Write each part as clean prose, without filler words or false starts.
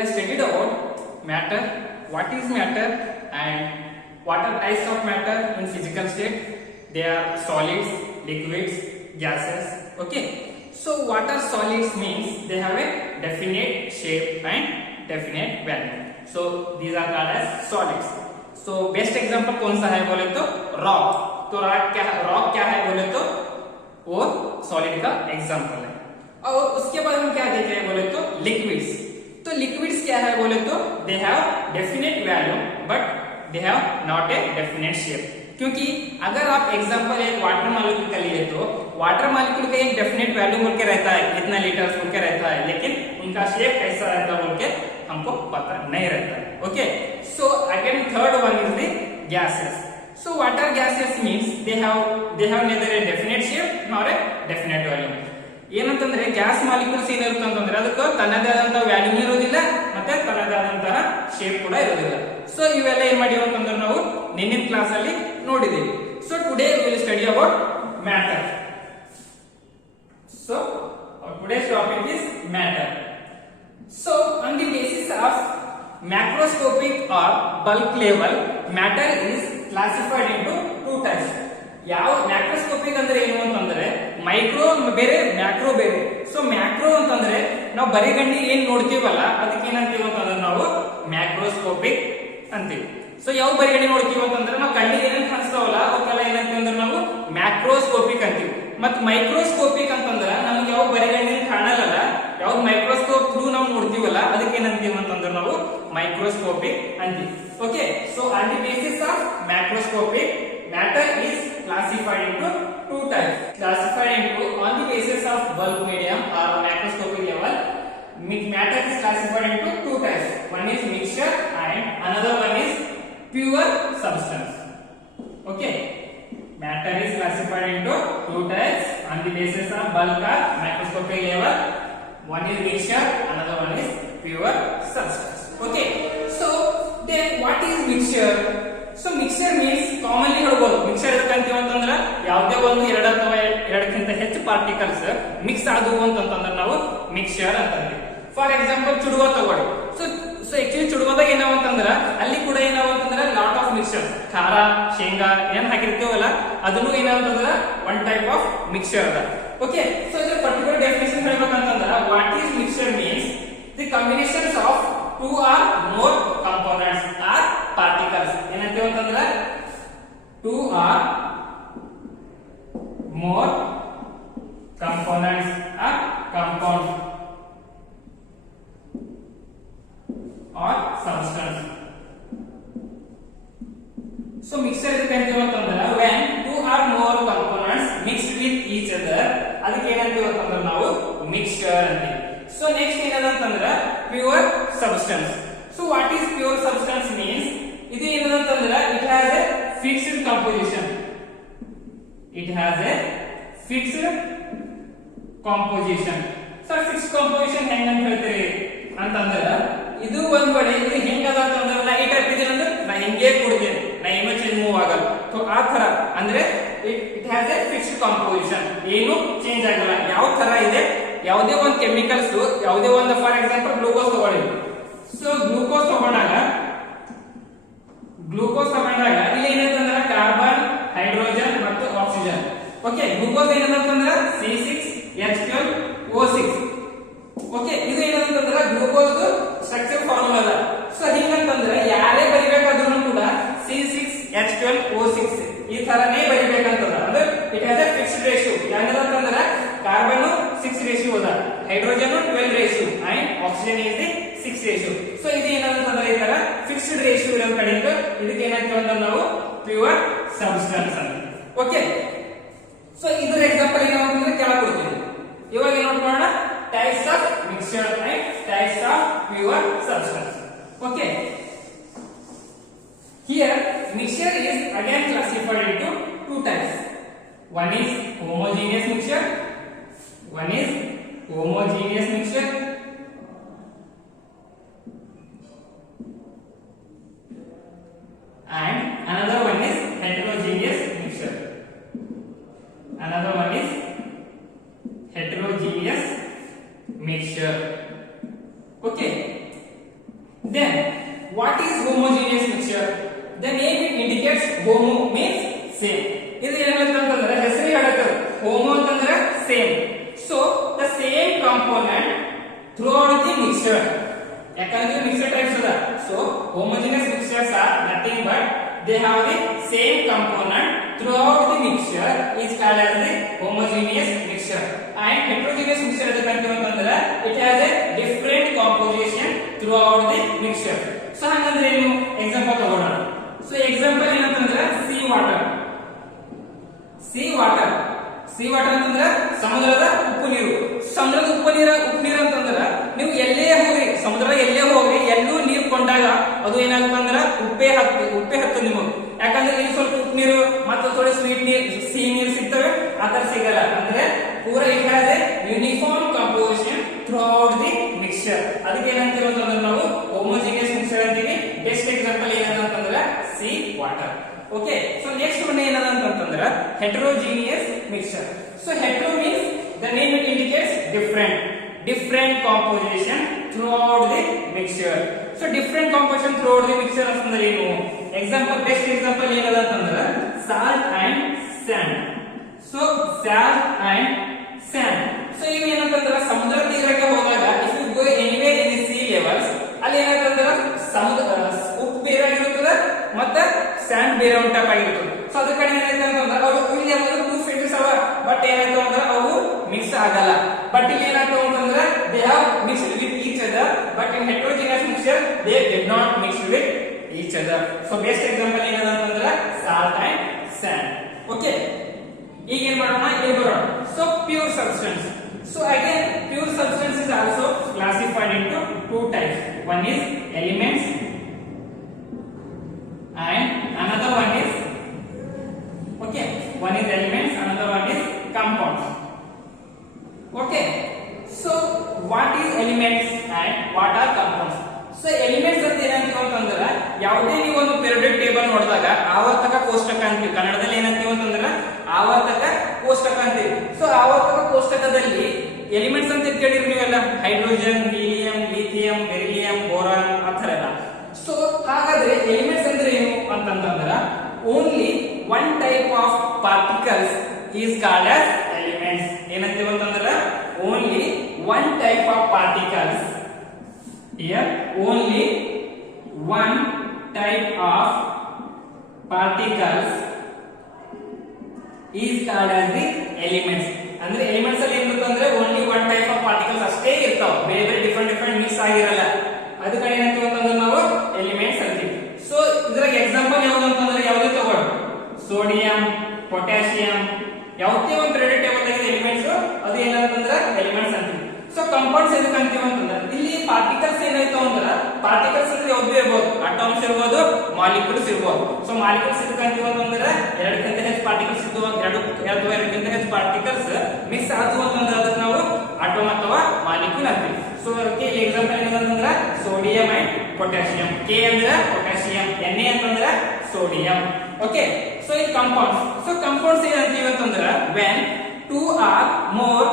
have studied about matter, what is matter, and what are types of matter in physical state. They are solids, liquids, gases. Okay. So what are solids means they have a definite shape and definite value. So these are called as solids. So best example कौन सा है बोले तो rock. तो rock क्या है बोले तो वो solid का example है. और उसके बाद हम क्या देखे हैं बोले तो liquids. तो liquids क्या है बोले तो they have definite value but they have not a definite shape. क्योंकि अगर आप एग्जांपल एक वाटर मॉलिक्यूल का लिए तो वाटर मॉलिक्यूल का एक डेफिनेट वैल्यू बोल के रहता है, इतना लीटर्स बोल के रहता है, लेकिन उनका शेप कैसा रहता है बोल के हमको पता नहीं रहता है. Okay. So again third one is the gases. So what are gases means they have neither a definite shape nor a definite value. ಏನಂತಂದ್ರೆ ಗ್ಯಾಸ್ ಮಾಲಿಕ್ಯೂಲ್ಸ್ ಏನಿರುತ್ತೆ ಅಂತಂದ್ರೆ ಅದಕ್ಕೆ ತನ್ನದೇ ಆದಂತಹ ವ್ಯಾಲ್ಯೂ ಇರೋದಿಲ್ಲ ಮತ್ತೆ ತನ್ನದೇ ಆದಂತಹ ಶೇಪ್ ಕೂಡ ಇರೋದಿಲ್ಲ. ಸೊ ಇವೆಲ್ಲ ಏನ್ ಮಾಡಿವಿ ಅಂತಂದ್ರೆ ನಾವು ನಿನ್ನಿನ ಕ್ಲಾಸ್ ಅಲ್ಲಿ ನೋಡಿದೀವಿ. So today we will study about matter. So today's topic is matter. So on the basis of macroscopic or bulk level, matter is classified into two types. ಯಾವ ಮ್ಯಾಕ್ರೋಸ್ಕೋಪಿಕ್ ಅಂದ್ರೆ ಏನು ಅಂತಂದ್ರೆ ಮೈಕ್ರೋ ಬೇರೆ ಮ್ಯಾಕ್ರೋ ಬೇರೆ. So macro ಅಂತಂದ್ರೆ ನಾವು ಬರಿಗಣ್ಣಿ ಏನ್ ನೋಡ್ತೀವಲ್ಲ ಅದಕ್ಕೆ ಏನಂತೀವಿ ಅಂತಂದ್ರೆ ನಾವು ಮ್ಯಾಕ್ರೋಸ್ಕೋಪಿಕ್ ಅಂತೀವಿ. ಸೊ ಯಾವ ಬರಿಗಣ್ಣಿ ನೋಡ್ತೀವಿ ಅಂತಂದ್ರೆ ನಾವು ಕಣ್ಣಿಗೆ ಏನೇನ್ ಕಾಣಿಸ್ತಾವಲ್ಲ ಅವಕ್ಕೆಲ್ಲ ಏನಂತೀವಿ ಅಂದ್ರೆ ನಾವು ಮ್ಯಾಕ್ರೋಸ್ಕೋಪಿಕ್ ಅಂತೀವಿ. ಮತ್ ಮೈಕ್ರೋಸ್ಕೋಪಿಕ್ ಅಂತಂದ್ರೆ ನಮ್ಗೆ ಯಾವ ಬರಿಗಣ್ಣಿ ಕಾಣಲ್ಲ, ಯಾವ್ದು ಮೈಕ್ರೋಸ್ಕೋಪ್ ಥ್ರೂ ನಾವು ನೋಡ್ತೀವಲ್ಲ ಅದಕ್ಕೆ ಏನಂತೀವಿ ಅಂತಂದ್ರೆ ನಾವು ಮೈಕ್ರೋಸ್ಕೋಪಿಕ್ ಅಂತೀವಿ. Okay. So on the basis of macroscopic matter is classified into two types. Classified into on the basis of bulk medium or macroscopic level, matter is classified into two types. One is mixture and another one is pure substance. Okay. Matter is classified into two types on the basis of bulk or macroscopic level. One is mixture, another one is pure substance. Okay. So then what is mixture? So mixer means commonly ಹೇಳ್ಬೋದು mixer ಎದಕ್ಕಂತೀವಿ ಅಂತಂದ್ರೆ ಯಾವುದೇ ಒಂದು ಎರಡು ಅಥವಾ ಎರಡಕ್ಕಿಂತ ಹೆಚ್ಚು particles mix ಆದವು ಅಂತಂದ್ರೆ ನಾವು ಮಿಕ್ಸರ್ ಅಂತಂದ್ವಿ. ಫಾರ್ ಎಕ್ಸಾಂಪಲ್ ಚುಡುವ ತಗೊಳ್ಳಿ. ಸೊ ಆಕ್ಚುಲಿ ಚುಡುವದಾಗ ಏನಾವ ಅಂತಂದ್ರೆ ಅಲ್ಲಿ ಕೂಡ ಏನಾವ ಅಂತಂದ್ರೆ ಲಾಟ್ ಆಫ್ ಮಿಕ್ಸರ್, ಖಾರ ಶೇಂಗಾ ಏನ್ ಹಾಕಿರ್ತೀವಲ್ಲ ಅದನ್ನು ಏನಾವಂತಂದ್ರೆ ಒನ್ ಟೈಪ್ ಆಫ್ ಮಿಕ್ಸರ್ ಅದ. ಓಕೆ. ಸೊ ಇದ್ರ ಪರ್ಟಿಕ್ಯುಲರ್ ಡೆಫಿನೇಷನ್ ಹೇಳ್ಬೇಕಂತಂದ್ರೆ what is mixture means the combinations of two or more components or particles. ಏನಂತೀವಿ ಅಂತಂದ್ರೆ two or more components or compounds or substance. So mixture ಏನಂತೀವಿ ಅಂತಂದ್ರೆ when two or more components mixed with each other ಅದಕ್ಕೆ ಏನಂತೀವಿ ಅಂತಂದ್ರೆ ನಾವು mixture ಅಂತೀವಿ. So next ಏನದ ಅಂತಂದ್ರೆ pure substance. So what is pure substance means ಇದು ಏನದ ಅಂತಂದ್ರೆ it has a fixed composition. It has a fixed composition. So fixed composition ಹೆಂಗ ಅಂತ ಹೇಳ್ತೀರಿ ಅಂತಂದ್ರೆ ಇದು ಒಂದ್ ಬಡೆ ಇದು ಹೆಂಗದ ಅಂತಂದ್ರೆ ನಾ ಈ ಟೈಪ್ ಇದೆ ಅಂದ್ರೆ ನಾ ಹಿಂಗೆ ಕೊಡ್ತೇನೆ, ನಾ ಏನೋ ಚೇಂಜ್ ಮೂವ್ ಆಗಲ್ಲ. ಸೊ ಆ ತರ ಅಂದ್ರೆ it has a fixed composition. ಏನು ಚೇಂಜ್ ಆಗಲ್ಲ. ಯಾವ ತರ ಇದೆ ಯಾವುದೇ ಒಂದು ಕೆಮಿಕಲ್ಸ್ ಯಾವುದೇ ಒಂದು ಫಾರ್ ಎಕ್ಸಾಂಪಲ್ ಗ್ಲೂಕೋಸ್ ತಗೊಳ್ಳಿ. ಸೊ ಗ್ಲೂಕೋಸ್ ತಗೊಂಡಾಗ ಇಲ್ಲಿ ಏನಂತಂದ್ರೆ ಕಾರ್ಬನ್, ಹೈಡ್ರೋಜನ್ ಮತ್ತು ಆಕ್ಸಿಜನ್. ಓಕೆ. ಗ್ಲೂಕೋಸ್ ಏನಂತಂದ್ರೆ C6H12O6. ಓಕೆ. ಇದು ಏನಂತಂದ್ರೆ ಗ್ಲೂಕೋಸ್ ಸ್ಟ್ರಕ್ಚರ್ ಫಾರ್ಮುಲಾ ಅದ. ಸೊ ಹಿಂಗಂತಂದ್ರೆ ಯಾರೇ ಬರಿಬೇಕಾದ್ರೂ ಕೂಡ C6H12O6 ಈ ತರನೇ ಬರಿಬೇಕಂತಂದ್ರೆ ಅಂದ್ರೆ it has A fixed ratio. ಏನಂತಂದ್ರೆ ಕಾರ್ಬನ್ 6 ರೇಷಿಯೋ ಅದ, hydrogen 12 ratio and oxygen is the 6 ratio. So ಇದು ಏನಂತಂದ್ರೆ ಈ ತರ ಫಿಕ್ಸ್ಡ್ ರೇಷಿಯೋ ಇರೋ ಕಡೆಯಿಂದ ಇದಕ್ಕೆ ಏನಂತೀವಿ ಅಂದ್ರೆ ನಾವು ಪ್ಯೂರ್ ಸಬ್ಸ್ಟೆನ್ಸ್ ಅಂತ. ಓಕೆ. ಸೊ ಇದರ ಎಕ್ಸಾಂಪಲ್ ಏನಂತಂದ್ರೆ ಕೆಳಗೆ ಕೊಡ್ತೀನಿ. ಇವಾಗ ನೋಡೋಣ types of mixture and types of pure substance. Okay. Here mixture is again classified into two types. One is homogeneous mixture. One is homogeneous mixture and another one is heterogeneous mixture. Another one is heterogeneous mixture. Okay. Then what is homogeneous mixture? The name indicates homo means same. ಇದು ಏನಂತಂದ್ರೆ ಹೆಸರು ಹೇಳುತ್ತೆ homo ಅಂತಂದ್ರೆ same. So the same component throughout the mixture. ಯಾಕಂದ್ರೆ mixture types ಅದ. So homogeneous mixtures are nothing but they have the same component throughout the mixture is called as the homogeneous mixture. And heterogeneous mixture ಅಂತಂದ್ರೆ it has a different composition throughout the mixture. So ಹಾಗಂದ್ರೆ ಏನು example ತಗೋಣ. So example ಏನಂತಂದ್ರೆ sea water ಅಂತಂದ್ರೆ ಸಮುದ್ರದ ಉಪ್ಪು ನೀರು. ಸಮುದ್ರದ ಉಪ್ಪು ನೀರು ಅಂತಂದ್ರೆ ನೀವು ಎಲ್ಲೇ ಹೋಗ್ರಿ, ಸಮುದ್ರದ ಎಲ್ಲೇ ಹೋಗ್ರಿ, ಎಲ್ಲೂ ನೀರು ಕೊಂಡಾಗ ಅದು ಏನಾಗುತ್ತೆ ಅಂದ್ರೆ ಉಪ್ಪೆ ಹತ್ತು ನಿಮಗೆ. ಯಾಕಂದ್ರೆ ಇಲ್ಲಿ ಸ್ವಲ್ಪ ಉಪ್ಪು ನೀರು ಮತ್ತು ಥೋಡೆ ಸ್ವೀಟ್ ನೀರು, ಸಿಹಿ ನೀರು ಸಿಗ್ತವೆ, ಆತರ ಸಿಗಲ್ಲ. ಅಂದ್ರೆ ಪೂರ it has A uniform composition throughout the mixture. ಅದಕ್ಕೆ ಏನಂತೀವಿ ಅಂತಂದ್ರೆ ನಾವು ಹೋಮೋಜಿನಿಯಸ್ ಮಿಕ್ಸ್ಚರ್ ಅಂತೀವಿ. ಬೆಸ್ಟ್ ಎಕ್ಸಾಂಪಲ್ ಏನಂತಂದ್ರೆ C water. Okay, so next one ಏನದ ಅಂತಂದ್ರೆ heterogeneous mixture. So hetero means the name it indicates different composition throughout the mixture. So different composition throughout the mixture ಅಂತಂದ್ರೆ ಏನು? ಎಕ್ಸಾಂಪಲ್, ಬೆಸ್ಟ್ ಎಕ್ಸಾಂಪಲ್ ಏನದ ಅಂತಂದ್ರೆ salt and sand. So salt and sand. So ಇವು ಏನಂತಂದ್ರೆ ಸಮುದ್ರ ತೀರಕ್ಕೆ ಹೋದಾಗ if you go anywhere in the sea levels, ಅಲ್ಲಿ ಏನಂತಂದ್ರೆ ಉಪ್ಪು ಬೇರೆ ಆಗಿರುತ್ತದೆ ಮತ್ತೆ ಸ್ಯಾಂಡ್ ಬೇರೆ ಟೈಪ್ ಆಗಿರ್ತದೆ. ಸೊ ಅದ್ರ ಕಡೆ ಏನಾಯ್ತು ಅಂತಂದ್ರೆ ಅವು ಇಲ್ಲಿ ಟೂ ಫಿಲ್ಟರ್ಸ್ ಅವ, ಬಟ್ ಏನಾಯ್ತು ಅಂದ್ರೆ ಅವು ಮಿಕ್ಸ್ ಆಗಲ್ಲ. ಬಟ್ ಇಲ್ಲಿ ಏನಾಯ್ತು ಅಂತಂದ್ರೆ they have mixed with each other, but in heterogeneous mixture they did not mix with each other. So best example ಏನದ ಅಂತಂದ್ರೆ ಸಾಲ್ಟ್ ಅಂಡ್ ಸ್ಯಾಂಡ್. ಓಕೆ, ಈಗ ಏನ್ ಮಾಡೋಣ, ಇಲ್ಲಿ ಬರೋಣ. So pure substance. So again, pure substance is also classified into two types. One is elements and another one is elements, another one is compounds. Okay, so what is elements and what are compounds? So elements ಅಂತ ಏನಂತೀವಿ ಅಂತಂದ್ರೆ ಯಾವುದೇ ನೀವು ಒಂದು periodic table ನೋಡಿದಾಗ ಆವರ್ತಕ ಕೋಷ್ಟಕ ಅಂತೀವಿ. ಕನ್ನಡದಲ್ಲಿ ಏನಂತೀವಿ ಅಂತಂದ್ರೆ ಆವರ್ತಕ ಕೋಷ್ಟಕ ಅಂತೀವಿ. ಸೊ ಆವರ್ತಕ ಕೋಷ್ಟಕದಲ್ಲಿ ಎಲಿಮೆಂಟ್ಸ್ ಅಂತ ಕೇಳಿರಿ ನೀವೆಲ್ಲ, hydrogen, helium, lithium, beryllium, boron ಆತರ ಎಲ್ಲ. ಸೊ ಹಾಗಾದ್ರೆ ಎಲಿಮೆಂಟ್ಸ್ ಅಂದ್ರೆ ಏನು ಅಂತಂದ್ರೆ only one type of particles is called as elements. ಏನಂತೀವಿ ಅಂತಂದ್ರೆ only one type of particles, here only one type of particles is called as the elements. ಅಂದ್ರೆ elements ಅಲ್ಲಿ ಏನಿರುತ್ತೆ ಅಂದ್ರೆ only one type of particles ಅಷ್ಟೇ ಇರ್ತಾವ, ಬೇರೆ ಬೇರೆ ಡಿಫರೆಂಟ್ ಮಿಕ್ಸ್ ಆಗಿರಲ್ಲ. ಅದಕ್ಕೆ ಏನಂತೀವಿ ಅಂತಂದ್ರೆ ನಾವು ಎಲಿಮೆಂಟ್ಸ್ ಅಂತೀವಿ. ಸೊ ಇದ್ರಾಗ ಎಕ್ಸಾಂಪಲ್ ಯಾವ್ದು ಅಂತಂದ್ರೆ ಯಾವ್ದು ತಗೊಳ್ಳಿ, ಸೋಡಿಯಂ, ಪೊಟ್ಯಾಸಿಯಂ, ಯಾವುದೇ ಒಂದು periodic table ದಾಗ ಎಲಿಮೆಂಟ್ಸ್ ಅದು ಏನಂತಂದ್ರೆ ಎಲಿಮೆಂಟ್ಸ್ ಅಂತೀವಿ. ಸೊ ಕಂಪೌಂಡ್ಸ್ ಎದಕ್ಕೆ ಅಂತೀವಿ ಅಂತಂದ್ರೆ ಇಲ್ಲಿ ಪಾರ್ಟಿಕಲ್ಸ್ ಏನಾಯ್ತು ಅಂದ್ರೆ ಪಾರ್ಟಿಕಲ್ಸ್ ಅಂದ್ರೆ ಯಾವ್ದು ಇರ್ಬೋದು, ಅಟಾಮ್ಸ್ ಇರ್ಬೋದು, ಮಾಲಿಕ್ಯೂಲ್ಸ್ ಇರ್ಬೋದು. ಸೊ ಮಾಲಿಕ್ಯೂಲ್ಸ್ ಎದಕ್ಕೆ ಅಂತೀವಿ ಅಂತಂದ್ರೆ ಎರಡಕ್ಕಿಂತ ಹೆಚ್ಚು ಪಾರ್ಟಿಕಲ್ಸ್ ಇದ್ದು ಎರಡಕ್ಕಿಂತ ಹೆಚ್ಚು ಪಾರ್ಟಿಕಲ್ಸ್ ಮಿಕ್ಸ್ ಆದವು ಅಂತಂದ್ರೆ ಅದಕ್ಕೆ ನಾವು ಅಟೋಮ್ ಅಥವಾ ಮಾಲಿಕ್ಯೂಲ್ ಅಂತೀವಿ. ಸೊ ಅದಕ್ಕೆ ಎಕ್ಸಾಂಪಲ್ ಏನಂತಂದ್ರೆ ಸೋಡಿಯಂ ಅಂಡ್ ಪೊಟ್ಯಾಸಿಯಂ. ಕೆ ಅಂದ್ರೆ ಪೊಟ್ಯಾಸಿಯಂ, Na ಅಂತಂದ್ರೆ ಸೋಡಿಯಂ. ಓಕೆ, ಸೊ ಈ ಕಂಪೌಂಡ್ಸ್. ಸೊ ಕಂಪೌಂಡ್ಸ್ ಏನಂತೀವಿ ಅಂತಂದ್ರೆ when two or more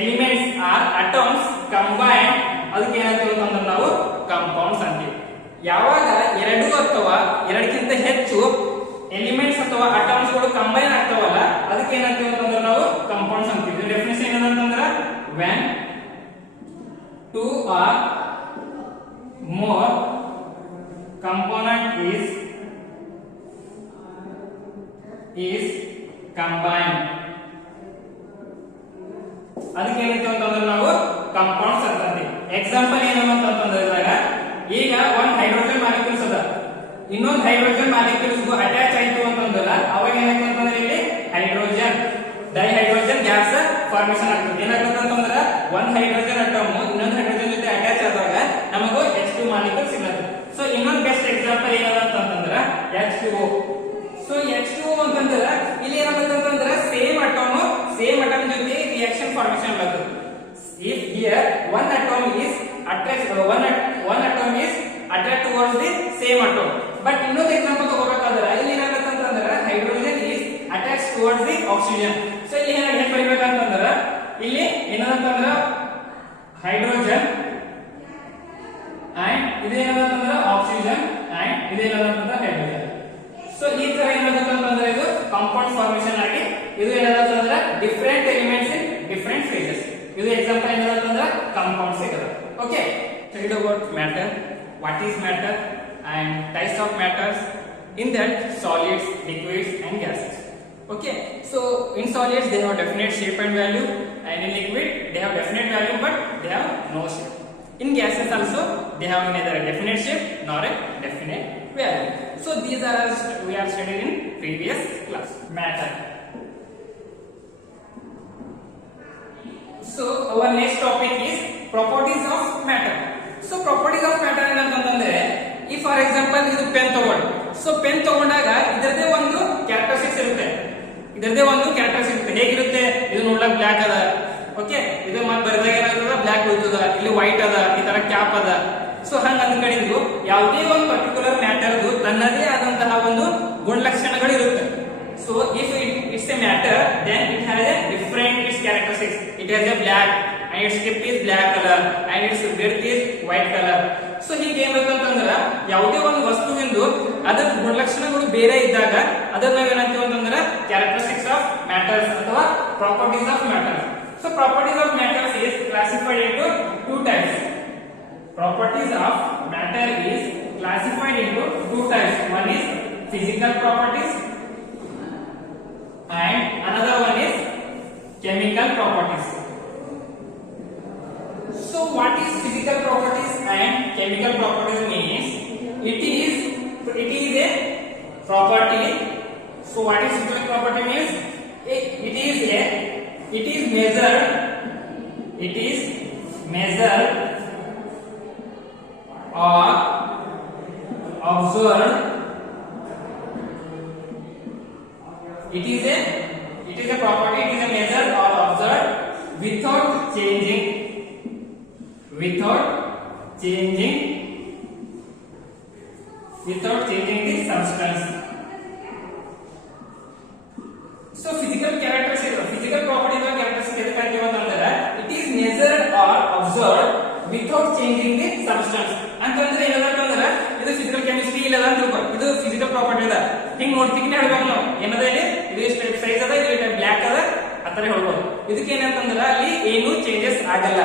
elements or atoms combined, ಅದಕ್ಕೆ ಏನಂತೀವಿ ಅಂತಂದ್ರೆ ನಾವು ಕಂಪೌಂಡ್ಸ್ ಅಂತೀವಿ. ಯಾವಾಗ ಎರಡು ಅಥವಾ ಎರಡಕ್ಕಿಂತ ಹೆಚ್ಚು ಎಲಿಮೆಂಟ್ಸ್ ಅಥವಾ ಅಟಾಮ್ಸ್ ಗಳು ಕಂಬೈನ್ ಆಗ್ತಾವಲ್ಲ ಅದಕ್ಕೆ ಏನಂತೀವಿ ಅಂತಂದ್ರೆ ನಾವು ಕಂಪೌಂಡ್ಸ್ ಅಂತೀವಿ. ಡೆಫಿನಿಷನ್ ಏನಂತಂದ್ರೆ when two or more component is combined, ಅದಕ್ಕೆ ಏನಂತೀವಿ ಅಂತಂದ್ರೆ ನಾವು ಕಂಪೌಂಡ್ಸ್ ಅಂತೀವಿ. ಎಕ್ಸಾಂಪಲ್ ಏನಂತಂದ್ರೆ ಈಗ ಒಂದ್ ಹೈಡ್ರೋಜನ್ ಮಾಲಿಕ್ಯೂಲ್ಸ್ ಅದ, ಇನ್ನೊಂದು ಹೈಡ್ರೋಜನ್ ಮಾಲಿಕ್ಯೂಲ್ಸ್ ಅಟ್ಯಾಚ್ ಆಯ್ತು ಅಂತಂದ್ರೆ ಅವಾಗ ಏನಾಗ್ತದೆ ಅಂತಂದ್ರೆ ಇಲ್ಲಿ ಹೈಡ್ರೋಜನ್ ಡೈಹೈಡ್ರೋಜನ್ ಗ್ಯಾಸ್ ಫಾರ್ಮೇಶನ್ ಆಗ್ತದೆ. ಏನಾಗ್ತದೆ ಅಂತಂದ್ರೆ ಒಂದ್ ಹೈಡ್ರೋಜನ್ ಅಟಮ್ ಇನ್ನೊಂದು ಹೈಡ್ರೋಜನ್ ಜೊತೆ ಅಟ್ಯಾಚ್ ಆದಾಗ ನಮಗೂ H2 ಮಾಲಿಕ್ಯೂಲ್ ಸಿಗುತ್ತೆ. ಸೊ ಇನ್ನೊಂದು ಬೆಸ್ಟ್ ಎಕ್ಸಾಂಪಲ್ ಏನದ ಅಂತಂದ್ರೆ H2O. ಸೊ H2O ಅಂತಂದ್ರೆ ಇಲ್ಲಿ ಏನಾಗುತ್ತೆ ಅಂತಂದ್ರೆ ಸೇಮ್ ಅಟಮ್ ಜೊತೆ ರಿಯಾಕ್ಷನ್ ಫಾರ್ಮೇಶನ್ ಆಗುತ್ತೆ. If here one atom is attracted towards the same atom, but ಇನ್ನೊಂದು ಎಕ್ಸಾಂಪಲ್ ತಗೋಬೇಕಾದ್ರೆ ಇಲ್ಲಿ ಏನಾಗುತ್ತೆ ಅಂತಂದ್ರೆ hydrogen is attached towards the oxygen. So ಇಲ್ಲಿ ಏನಾಗುತ್ತೆ ಬರೀಬೇಕಂತಂದ್ರೆ ಇಲ್ಲಿ ಏನಂತಂದ್ರೆ ಹೈಡ್ರೋಜನ್ ಅಂಡ್ ಇದೇನಂತಂದ್ರೆ ಆಕ್ಸಿಜನ್ ಅಂಡ್ ಇದೇನಂತಂದ್ರೆ ಹೈಡ್ರೋಜನ್. ಸೊ ಈ ತರ ಏನಾಗುತ್ತಂತಂದ್ರೆ ಇದು ಕಾಂಪೌಂಡ್ ಫಾರ್ಮೇಶನ್ ಆಗಿ ಇದು ಏನಾಗುತ್ತಂದ್ರೆ different elements in different phases. ಇದು ಎಕ್ಸಾಂಪಲ್ ಏನಾಗುತ್ತಂದ್ರೆ ಕಾಂಪೌಂಡ್ ಸಿಗುತ್ತೆ. Okay, study about matter, what is matter and types of matters, in that solids, liquids and gases. Okay, so in solids they have definite shape and value, and in liquid they have definite value but they have no shape. In gases also they have neither a definite shape nor a definite value. So these are we are studied in previous class. Matter. So our next topic is properties of matter. So properties of matter ಏನಂತಂದ್ರೆ, ಈ for example ಇದು pen ತಗೊಂಡು, so pen ತಗೊಂಡಾಗ ಇದರದೇ ಒಂದು characteristics ಇರುತ್ತೆ. ಹೇಗಿರುತ್ತೆ, ಇದು ನೋಡ್ಲಕ್ ಬ್ಲಾಕ್ ಅದ, ಓಕೆ, ಇದು ಮತ್ತೆ ಬರೆದಾಗ ಏನಾಗ್ತದ ಬ್ಲಾಕ್ ಉಳಿತದ, ಇಲ್ಲಿ ವೈಟ್ ಅದ, ಈ ತರ ಕ್ಯಾಪ್ ಅದ. ಸೊ ಹಂಗ ಅಂದ್ಕೊಂಡಿದ್ದು ಯಾವುದೇ ಒಂದು ಪರ್ಟಿಕ್ಯುಲರ್ ಮ್ಯಾಟರ್ದು ತನ್ನದೇ ಆದಂತಹ ಒಂದು ಗುಣಲಕ್ಷಣಗಳು ಇರುತ್ತೆ. So if it's a matter, then it has a different it's characteristics. It has a block and its tip is black color and its width is white color. So ಹೀಗೆ ಏನಾಗುತ್ತಂತಂದ್ರ ಯಾವುದೇ ಒಂದು ವಸ್ತುವಿಂದು ಅದರ ಗುಣಲಕ್ಷಣಗಳು ಬೇರೆ ಇದ್ದಾಗ ಅದನ್ನ ನಾವು ಏನಂತೀವಿ ಅಂತಂದ್ರೆ ಕ್ಯಾರೆಕ್ಟರಿಸ್ಟಿಕ್ಸ್ ಆಫ್ ಮ್ಯಾಟರ್ಸ್ ಅಥವಾ properties of matters. So properties of matters is classified into two types. Properties of matter is classified into two types. One is physical properties and another one is chemical properties. So what is physical properties and chemical properties means, it is a property. So what is physical property means, it is measured or observed. It is a property, it is a measured or observed without changing the substance. So physical property of characteristics ಅಂತಂದ್ರೆ it is measured or observed without changing the substance. ಅಂತಂದ್ರೆ ಏನಂತಂದ್ರೆ ಇದು physical chemistry ಇಲ್ಲ ಅಂತ ತಿಳ್ಕೊ, ಇದು physical property ಅದ. ಹಿಂಗ್ ನೋಡ್ತಿಕ್ಕೆ ಹೇಳ್ಬೇಕು ನಾವು, ಏನದ ಇಲ್ಲಿ ಇದು ಸೈಜ್ ಅದ, ಇದು ಬ್ಲಾಕ್ ಅದ, ಆತರ ಹೇಳ್ಬೋದು. ಇದಕ್ಕೆ ಏನಂತಂದ್ರೆ ಅಲ್ಲಿ ಏನು ಚೇಂಜಸ್ ಆಗಲ್ಲ,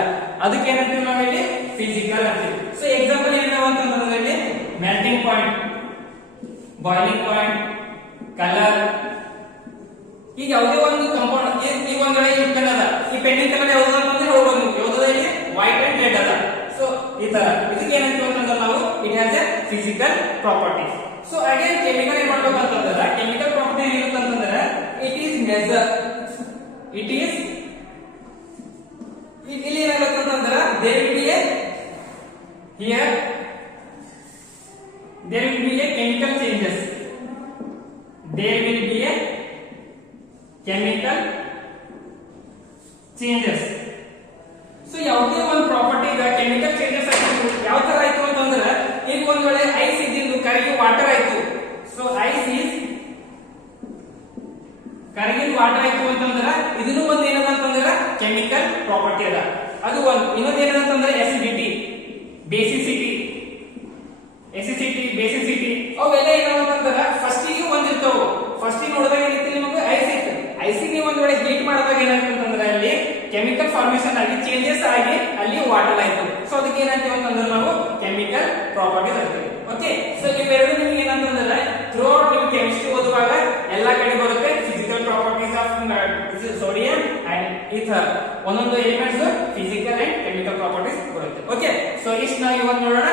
ಅದಕ್ಕೆ ಏನಂತೀವಿ ನಾವು ಇಲ್ಲಿ ಫಿಸಿಕಲ್ ಅಂತೀವಿ. ಸೊ ಎಕ್ಸಾಂಪಲ್ ಏನಾವ ಅಂತಂದ್ರೆ ಇಲ್ಲಿ melting point, boiling point, colour. ಈಗ ಯಾವುದೇ ಒಂದು ಕಾಂಪೌಂಡ್ ಈ ಒಂದ್ ವೇಳೆ ಈ ಪೆನ್ ಅದ, ಈ ಪೆನ್ನಿನ ಕಲರ್ ಯಾವ್ದು ಅಂತಂದ್ರೆ ಹೇಳ್ಬೋದು, ಯಾವ್ದು ಇಲ್ಲಿ ವೈಟ್ ಅಂಡ್ ರೆಡ್ ಅದ. ಸೊ ಈ ತರ ಇದಕ್ಕೆ ಏನಂತೀವಿ ಅಂತಂದ್ರೆ ನಾವು it has A physical property. So again chemical ಏನ್ ಮಾಡ್ಬೇಕು ಅಂತಂದ್ರೆ, ಕೆಮಿಕಲ್ ಪ್ರಾಪರ್ಟಿ ಏನಿರುತ್ತೆ ಅಂತಂದ್ರೆ ಇಟ್ ಈಸ್ ಮೆಜರ್, ಇಲ್ಲಿ ಏನಾಗುತ್ತೆ ಅಂತಂದ್ರೆ there will be a chemical changes. So ಯಾವುದೇ ಒಂದು ಪ್ರಾಪರ್ಟಿ ಈಗ ಕೆಮಿಕಲ್ ಚೇಂಜಸ್ ಆಯ್ತು, ಯಾವ ತರ ಆಯ್ತು ಅಂತಂದ್ರೆ, ಈಗ ಒಂದ್ ವೇಳೆ ಐಸ್ ಇದ್ದಿದ್ದು ಕರಗಿ ವಾಟರ್ ಆಯ್ತು. ಸೊ ಐಸ್ ಈಸ್ ಕರಗಿನ ವಾಟರ್ ಆಯ್ತು ಅಂತಂದ್ರೆ ಇದನ್ನು ಒಂದ್ ಏನದ ಅಂತಂದ್ರೆ ಕೆಮಿಕಲ್ ಪ್ರಾಪರ್ಟಿ ಅದ. ಅದು ಒಂದ್. ಇನ್ನೊಂದ್ ಏನಂತಂದ್ರೆ ಎಸಿಡಿಟಿ, ಬೇಸಿಸಿಟಿ ಅವೆಲ್ಲ ಏನಂತಂದ್ರೆ ಫಸ್ಟಿಗೆ ಒಂದಿರ್ತಾವ. ಫಸ್ಟಿಗೆ ನೋಡಿದಾಗ ಏನಿತ್ತು ನಿಮಗೆ ಐಸ್ ಇತ್ತು, ಐಸಿಗೆ ನೀವು ಒಂದ್ ವೇಳೆ ಹೀಟ್ ಮಾಡಿದಾಗ ಏನಾಗ್ತಂದ್ರೆ ಅಲ್ಲಿ ಕೆಮಿಕಲ್ ಫಾರ್ಮೇಶನ್ ಆಗಿ ಚೇಂಜಸ್ ಆಗಿ ಅಲ್ಲಿ ವಾಟರ್ ಆಯ್ತು. ಸೊ ಅದಕ್ಕೆ ಏನಂತೀವಿ ಅಂತಂದ್ರೆ ನಾವು ಕೆಮಿಕಲ್ ಪ್ರಾಪರ್ಟೀಸ್ ಅಂತೀವಿ. ಓಕೆ, ಸೊ ಇವೆರಡು ನಿಮ್ಗೆ ಏನಂತಂದ್ರೆ ಥ್ರೂ ಔಟ್ ನೀವು ಕೆಮಿಸ್ಟ್ರಿ ಓದುವಾಗ ಎಲ್ಲಾ ಕಡೆ ಬರುತ್ತೆ. Physical properties of sodium and ether, ಒಂದೊಂದು elements physical and chemical properties ಬರುತ್ತೆ. ಓಕೆ, ಸೊ ಇಷ್ಟು ನಾವು ಇವತ್ತು ನೋಡೋಣ.